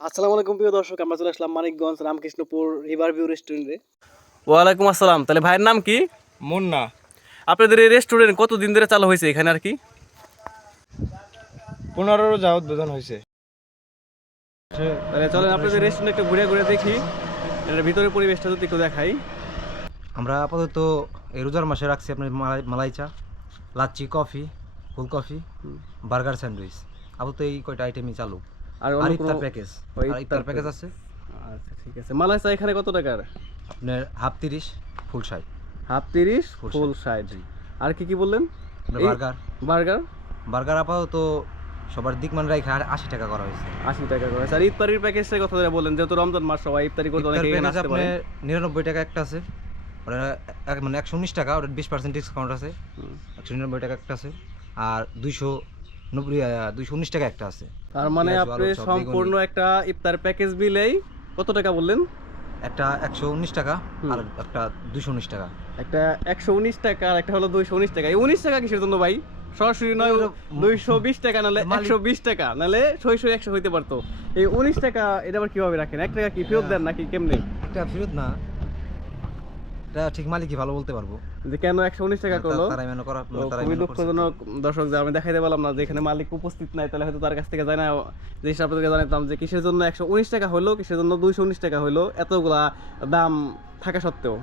আসসালামু আলাইকুম প্রিয় দর্শক আমরা চলে আসলাম মানিকগঞ্জ রামকৃষ্ণপুর রিভার ভিউ রেস্টুরেন্টে ওয়ালাইকুম আসসালাম। তাহলে ভাইয়ের নাম কি? মুন্না। আপনাদের এই রেস্টুরেন্ট কতদিন ধরে চালু হয়েছে এখানে আর কি? পনেরো যা উদ্বোধন হয়েছে। তাহলে চলেন আপনাদের রেস্টুরেন্ট একটু ঘুরে ঘুরে দেখি। এটার ভিতরে পরিবেশটা যদি একটু দেখাই। আমরা আপাতত এই রোজার মাসে রাখছি আপনার মালাই মালাই চা lassi coffee full coffee burger sandwich. আপাতত এই কয়টা আইটেমই চালু। আর ইফতার প্যাকেজ আর ইফতার প্যাকেজ আছে? আচ্ছা ঠিক আছে। মালাই চা এখানে কত টাকার? আপনার হাফ তিরিশ ফুল ষাট হাফ তিরিশ ফুল ষাট আর কি কি বললেন? বার্গার। বার্গার? বার্গার আপাতত সবার দিক মানে রেখে আশি টাকা করা হয়েছে। আশি টাকা করে আর ইফতারির প্যাকেজটা কথা ধরে বললেন যেহেতু রমজান মাস সবাই ইফতারি করতে অনেকে আসতে পারে। নিরানব্বই টাকা একটা আছে। ওটা মানে একশো উনিশ টাকা ওটা বিশ পার্সেন্ট ডিসকাউন্ট আছে। একশো নিরানব্বই টাকা একটা আছে। আর দুইশো নব্বই দুইশো উনিশ টাকা একটা আছে। তার মানে আপনি সম্পূর্ণ একটা ইফতার প্যাকেজ কত টাকা বললেন? একটা একশো উনিশ টাকা আর একটা উনিশ টাকা। একটা একশো উনিশ টাকা আর একটা হলো দুইশো উনিশ টাকা। এই উনিশ টাকা কিসের জন্য ভাই? সরাসরি নয় দুইশো বিশ টাকা নাহলে একশো বিশ টাকা নাহলে ছয়শো একশো হইতে পারতো। এই উনিশ টাকা এটা আবার কীভাবে রাখেন? এক টাকা কি ফেরত দেন নাকি কেমনি? এটা ফেরত না এটা ঠিক মালিকই ভালো বলতে পারব। যে কেন একশো উনিশ টাকা করল? তারাই মেনে করা খুবই দুঃখজনক দর্শক যে আমি দেখাইতে পারলাম না যেখানে মালিক উপস্থিত নাই তাহলে হয়তো তার কাছ থেকে জানা যে থেকে জানাতাম যে কিসের জন্য একশো উনিশ টাকা হলো কিসের জন্য দুইশো উনিশ টাকা হলো এতগুলা দাম থাকা সত্ত্বেও।